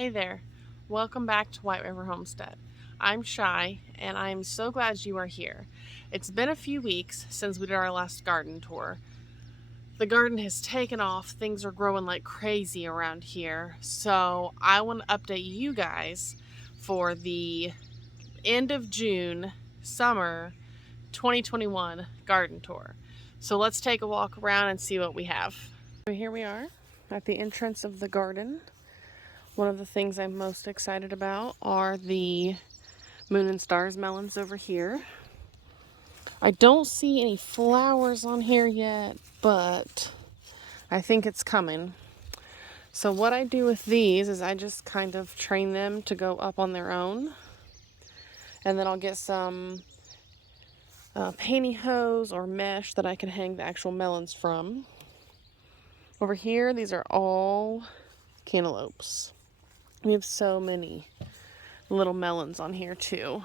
Hey there, welcome back to White River Homestead. I'm Shy, and I'm so glad you are here. It's been a few weeks since we did our last garden tour. The garden has taken off, things are growing like crazy around here, so I want to update you guys for the end of June, summer 2021 garden tour. So let's take a walk around and see what we have. So here we are at the entrance of the garden. One of the things I'm most excited about are the Moon and Stars melons over here. I don't see any flowers on here yet, but I think it's coming. So what I do with these is I just kind of train them to go up on their own. And then I'll get some pantyhose or mesh that I can hang the actual melons from. Over here, these are all cantaloupes. We have so many little melons on here too.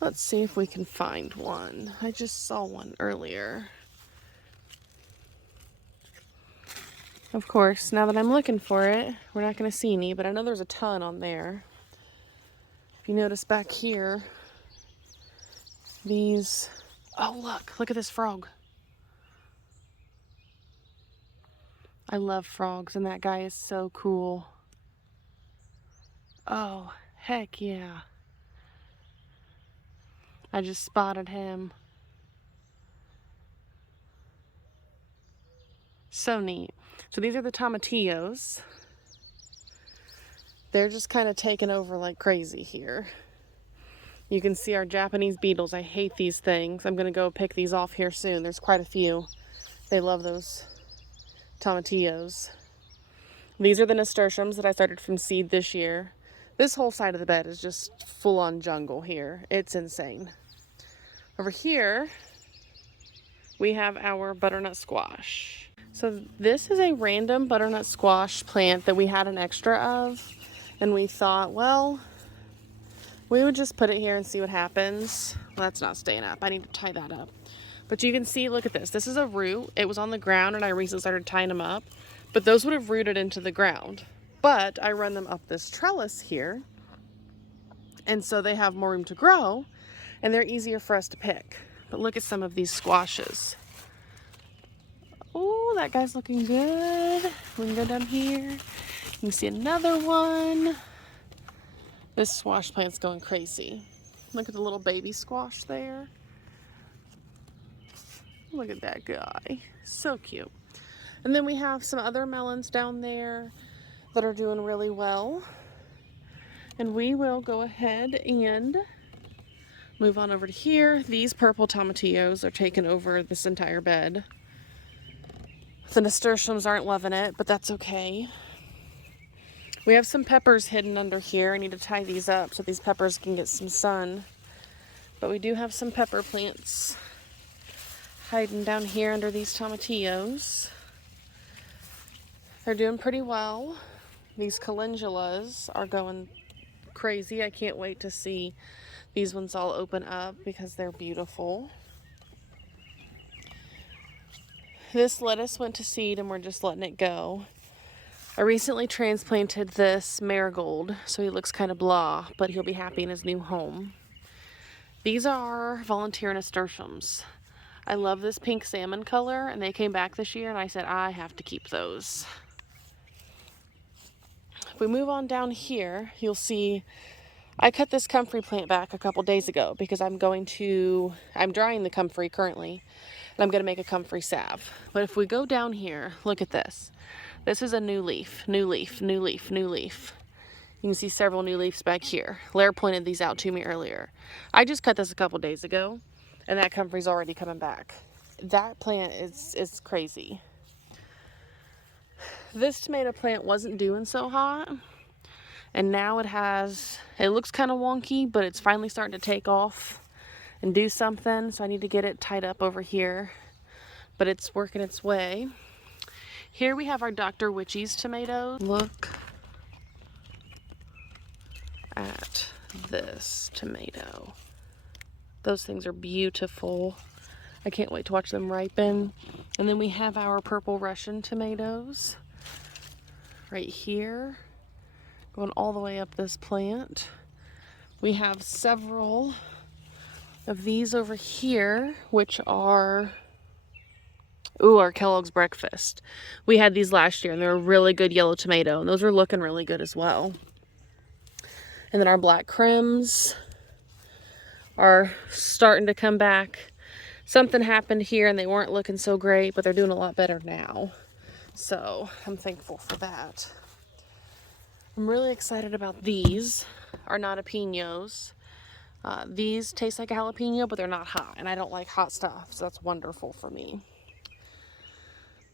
Let's see if we can find one. I just saw one earlier. Of course, now that I'm looking for it, we're not going to see any, but I know there's a ton on there. If you notice back here, these... Oh, look at this frog. I love frogs, and that guy is so cool. Oh, heck yeah. I just spotted him. So neat. So these are the tomatillos. They're just kind of taking over like crazy here. You can see our Japanese beetles. I hate these things. I'm going to go pick these off here soon. There's quite a few. They love those tomatillos. These are the nasturtiums that I started from seed this year. This whole side of the bed is just full-on jungle here. It's insane. Over here, we have our butternut squash. So this is a random butternut squash plant that we had an extra of. And we thought, well, we would just put it here and see what happens. Well, that's not staying up. I need to tie that up. But you can see, look at this. This is a root. It was on the ground and I recently started tying them up. But those would have rooted into the ground. But I run them up this trellis here. And so they have more room to grow. And they're easier for us to pick. But look at some of these squashes. Oh, that guy's looking good. We can go down here. You can see another one. This squash plant's going crazy. Look at the little baby squash there. Look at that guy. So cute. And then we have some other melons down there that are doing really well. And we will go ahead and move on over to here. These purple tomatillos are taking over this entire bed. The nasturtiums aren't loving it, but that's okay. We have some peppers hidden under here. I need to tie these up so these peppers can get some sun. But we do have some pepper plants hiding down here under these tomatillos. They're doing pretty well. These calendulas are going crazy. I can't wait to see these ones all open up because they're beautiful. This lettuce went to seed and we're just letting it go. I recently transplanted this marigold, so he looks kind of blah, but he'll be happy in his new home. These are volunteer nasturtiums. I love this pink salmon color, and they came back this year, and I said I have to keep those. If we move on down here, you'll see I cut this comfrey plant back a couple days ago because I'm drying the comfrey currently, and I'm going to make a comfrey salve. But if we go down here, look at this. This is a new leaf, new leaf, new leaf, new leaf. You can see several new leaves back here. Lair pointed these out to me earlier. I just cut this a couple days ago, and that comfrey's already coming back. That plant is crazy. This tomato plant wasn't doing so hot, and now it looks kind of wonky, but it's finally starting to take off and do something, so I need to get it tied up over here, but it's working its way. Here we have our Dr. Witchy's tomatoes. Look at this tomato. Those things are beautiful. I can't wait to watch them ripen. And then we have our purple Russian tomatoes right here. Going all the way up this plant. We have several of these over here, which are, our Kellogg's Breakfast. We had these last year, and they're a really good yellow tomato, and those are looking really good as well. And then our Black Crims are starting to come back. Something happened here, and they weren't looking so great, but they're doing a lot better now. So I'm thankful for that. I'm really excited about these. Are not jalapenos. These taste like a jalapeno, but they're not hot, and I don't like hot stuff, so that's wonderful for me.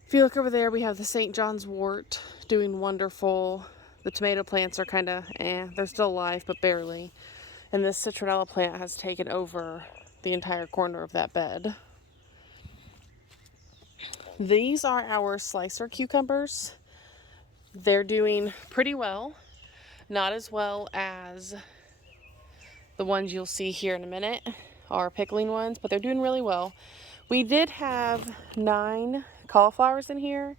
If you look over there, we have the St. John's wort doing wonderful. The tomato plants are kind of they're still alive, but barely. And this citronella plant has taken over the entire corner of that bed. These are our slicer cucumbers. They're doing pretty well. Not as well as the ones you'll see here in a minute, our pickling ones, but they're doing really well. We did have 9 cauliflowers in here.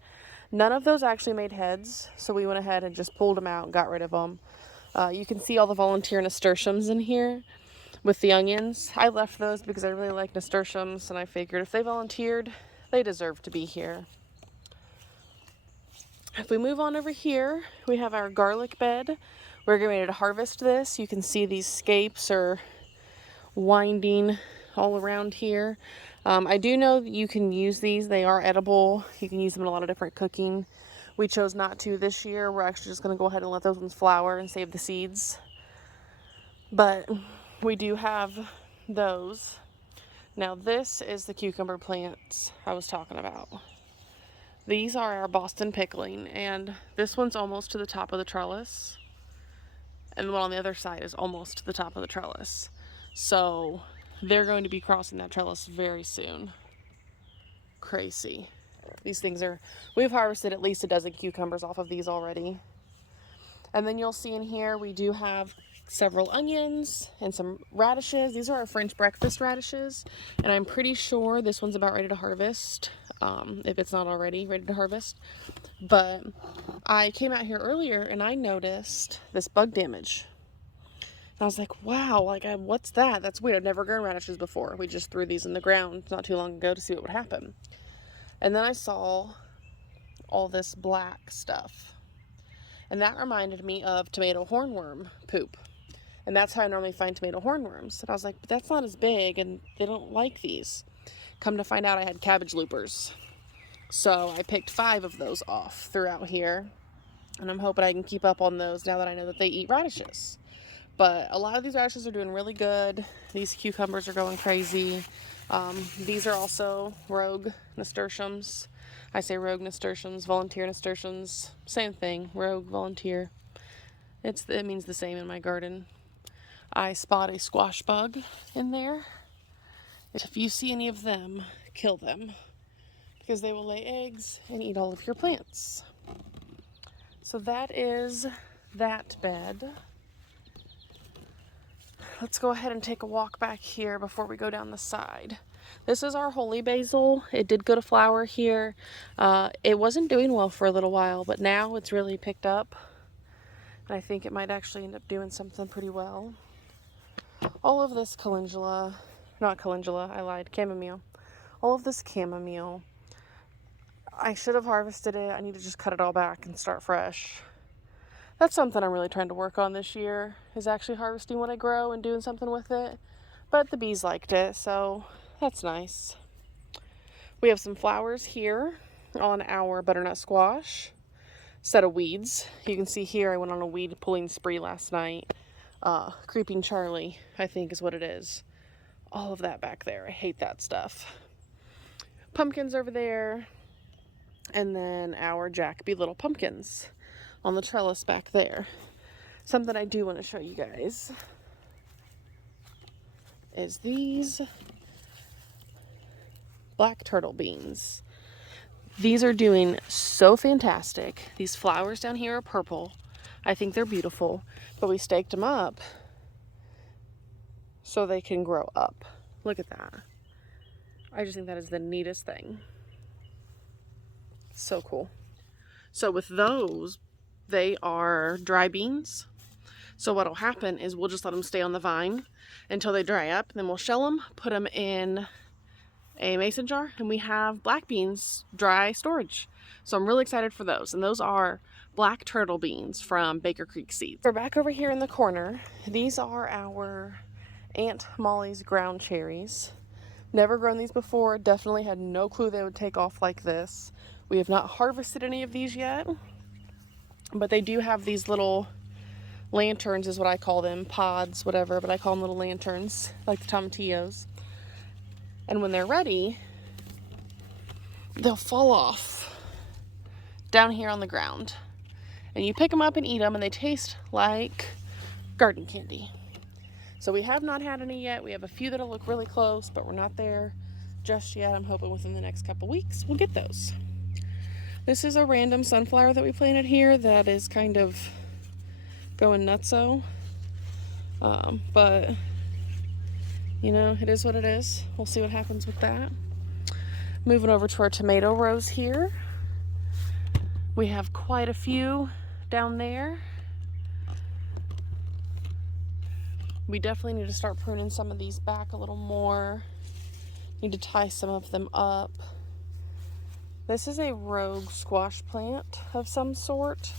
None of those actually made heads, so we went ahead and just pulled them out and got rid of them. You can see all the volunteer nasturtiums in here with the onions. I left those because I really like nasturtiums, and I figured if they volunteered, they deserve to be here. If we move on over here, we have our garlic bed. We're getting ready to harvest this. You can see these scapes are winding all around here. I do know that you can use these. They are edible. You can use them in a lot of different cooking. We chose not to this year. We're actually just going to go ahead and let those ones flower and save the seeds. But we do have those. Now this is the cucumber plants I was talking about. These are our Boston pickling, and this one's almost to the top of the trellis. And the one on the other side is almost to the top of the trellis. So they're going to be crossing that trellis very soon. Crazy. These things are, we've harvested at least a dozen cucumbers off of these already. And then you'll see in here we do have several onions and some radishes. These are our French breakfast radishes, and I'm pretty sure this one's about ready to harvest, if it's not already ready to harvest. But I came out here earlier and I noticed this bug damage. And I was like, wow, what's that? That's weird. I've never grown radishes before. We just threw these in the ground not too long ago to see what would happen. And then I saw all this black stuff. And that reminded me of tomato hornworm poop. And that's how I normally find tomato hornworms. And I was like, but that's not as big, and they don't like these. Come to find out, I had cabbage loopers. So I picked 5 of those off throughout here. And I'm hoping I can keep up on those now that I know that they eat radishes. But a lot of these radishes are doing really good. These cucumbers are going crazy. These are also rogue nasturtiums. I say rogue nasturtiums, volunteer nasturtiums, same thing, rogue, volunteer. It means the same in my garden. I spot a squash bug in there. If you see any of them, kill them, because they will lay eggs and eat all of your plants. So that is that bed. Let's go ahead and take a walk back here before we go down the side. This is our holy basil. It did go to flower here. It wasn't doing well for a little while, but now it's really picked up. And I think it might actually end up doing something pretty well. All of this chamomile, chamomile. All of this chamomile. I should have harvested it. I need to just cut it all back and start fresh. That's something I'm really trying to work on this year, is actually harvesting what I grow and doing something with it. But the bees liked it, so that's nice. We have some flowers here on our butternut squash. Set of weeds. You can see here I went on a weed pulling spree last night. Creeping Charlie, I think is what it is. All of that back there. I hate that stuff. Pumpkins over there. And then our Jacoby little pumpkins on the trellis back there. Something I do want to show you guys is these black turtle beans. These are doing so fantastic. These flowers down here are purple. I think they're beautiful, but we staked them up so they can grow up. Look at that. I just think that is the neatest thing. So cool. So with those They are dry beans. So what'll happen is we'll just let them stay on the vine until they dry up. Then we'll shell them, put them in a mason jar, and we have black beans dry storage. So I'm really excited for those. And those are black turtle beans from Baker Creek Seeds. We're back over here in the corner. These are our Aunt Molly's ground cherries. Never grown these before. Definitely had no clue they would take off like this. We have not harvested any of these yet, but they do have these little lanterns is what I call them, pods, whatever, but I call them little lanterns, like the tomatillos. And when they're ready, they'll fall off down here on the ground. And you pick them up and eat them, and they taste like garden candy. So we have not had any yet. We have a few that'll look really close, but we're not there just yet. I'm hoping within the next couple weeks we'll get those. This is a random sunflower that we planted here that is kind of going nutso. But, you know, it is what it is. We'll see what happens with that. Moving over to our tomato rows here. We have quite a few down there. We definitely need to start pruning some of these back a little more. Need to tie some of them up. This is a rogue squash plant of some sort.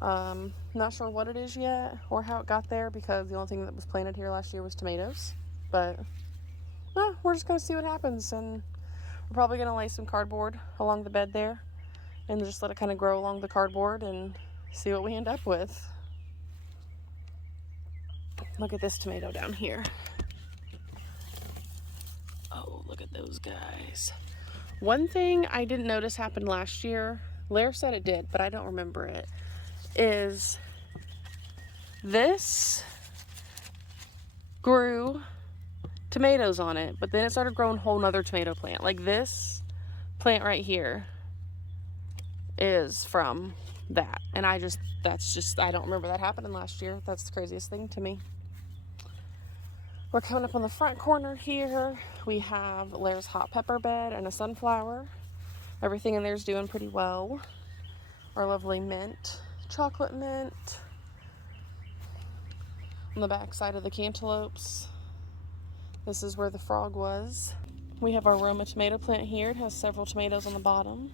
Not sure what it is yet or how it got there, because the only thing that was planted here last year was tomatoes. But we're just going to see what happens, and we're probably going to lay some cardboard along the bed there and just let it kind of grow along the cardboard and see what we end up with. Look at this tomato down here. Oh, look at those guys. One thing I didn't notice happened last year, Lair said it did, but I don't remember it, is this grew tomatoes on it, but then it started growing a whole nother tomato plant. Like this plant right here is from that. And I don't remember that happening last year. That's the craziest thing to me. We're coming up on the front corner here. We have Lair's hot pepper bed and a sunflower. Everything in there is doing pretty well. Our lovely mint, chocolate mint. On the back side of the cantaloupes, this is where the frog was. We have our Roma tomato plant here. It has several tomatoes on the bottom.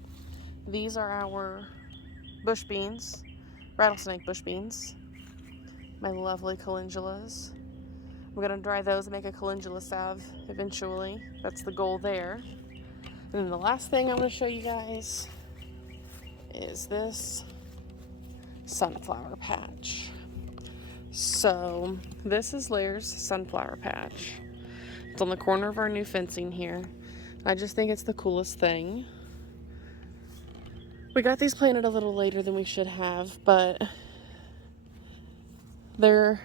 These are our bush beans, rattlesnake bush beans. My lovely calendulas. I'm going to dry those and make a calendula salve eventually. That's the goal there. And then the last thing I'm going to show you guys is this sunflower patch. So this is Lair's sunflower patch. It's on the corner of our new fencing here. I just think it's the coolest thing. We got these planted a little later than we should have, but they're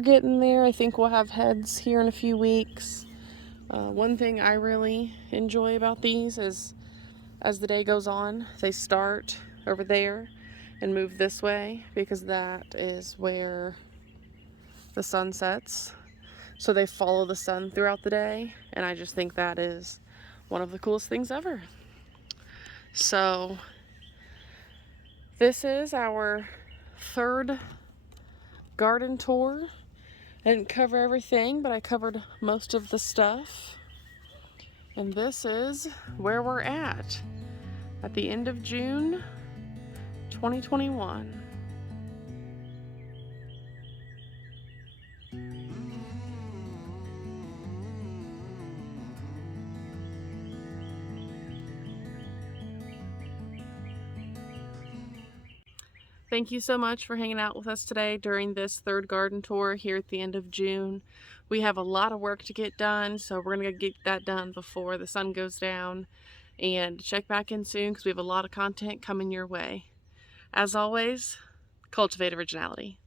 getting there. I think we'll have heads here in a few weeks. One thing I really enjoy about these is as the day goes on, they start over there and move this way, because that is where the sun sets. So they follow the sun throughout the day, and I just think that is one of the coolest things ever. So this is our third garden tour. I didn't cover everything, but I covered most of the stuff. And this is where we're at the end of June 2021. Thank you so much for hanging out with us today during this third garden tour here at the end of June. We have a lot of work to get done, so we're going to get that done before the sun goes down. And check back in soon, because we have a lot of content coming your way. As always, cultivate originality.